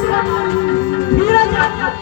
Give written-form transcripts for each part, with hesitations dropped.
धीरज रख।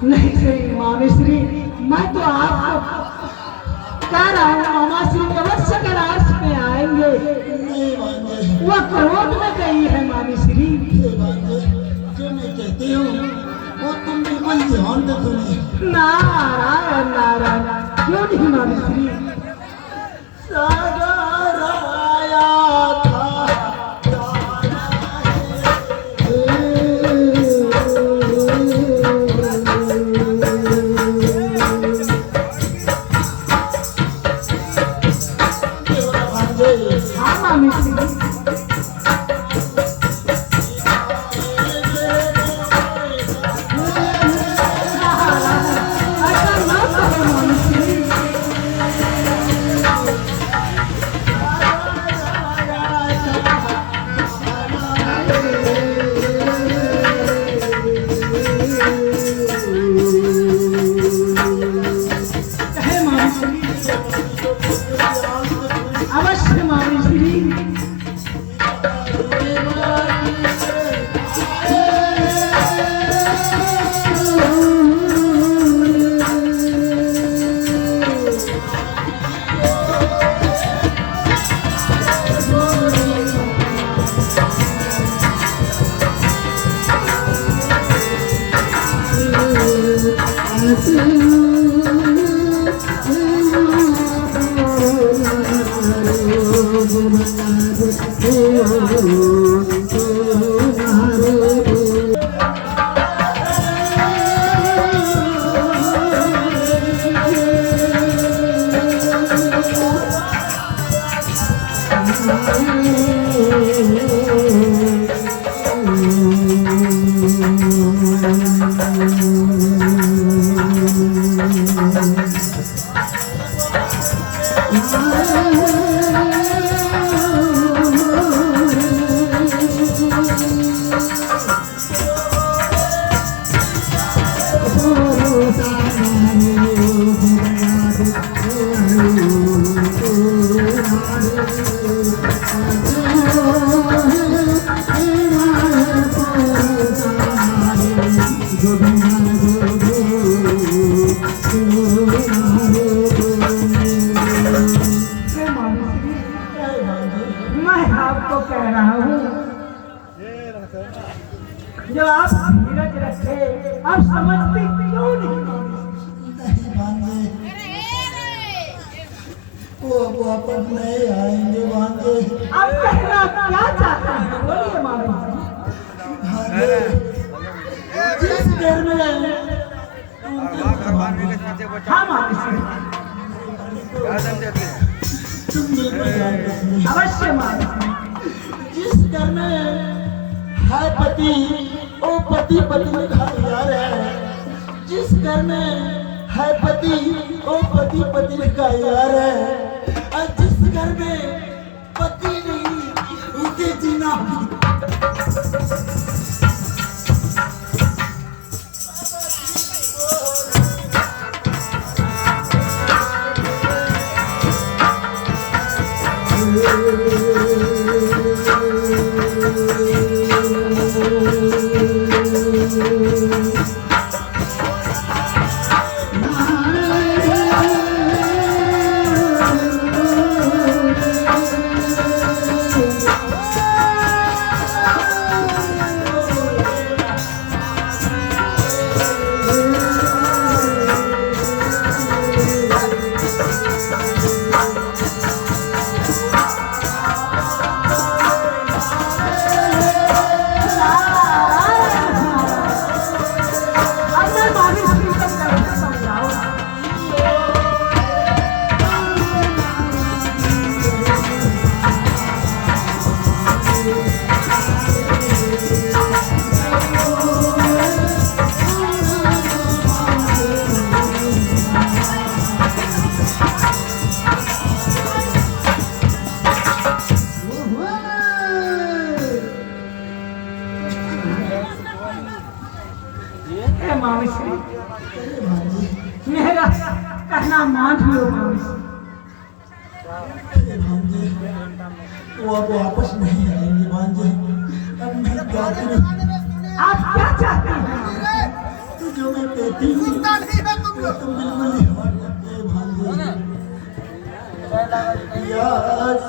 नहीं श्री मामेश्री, मैं तो आपको कह रहा हूँ मामाश्री अवश्य कर आर्स में आएंगे। वह क्रोध में गई है मामेश्री। जो मैं कहती हूँ वो तुम बिल्कुल ध्यान से सुनिए। नारायण नारायण, क्यों नहीं मामेश्री? सारा अब समझती क्यों नहीं मामी? नहीं भांजे, वो वापस नहीं आएंगे भांजे। अब कहना क्या चाहते हैं, बोलिए मामी जी। भांजे, जिस घर में हाँ मामी जी, तुम मेरे को याद रखनी। अवश्य मामी जी। जिस घर में है पति, वो पति पत्नी का यार है। जिस घर में है पति, वो पति पत्नी का यार है। और जिस घर में पति नहीं, उसे जीना भी। अब मैं मामी श्री को कैसे समझाऊं? हे मामी श्री, मेरा कहना मान लो मामी श्री। भांजे, वो अब वापस नहीं आएंगे भांजे। अब मैं क्या करूं? आप क्या चाहते हैं? तो जो मैं कहती हूँ, वो तुम बिल्कुल ही हाथ रखते भांजे। याद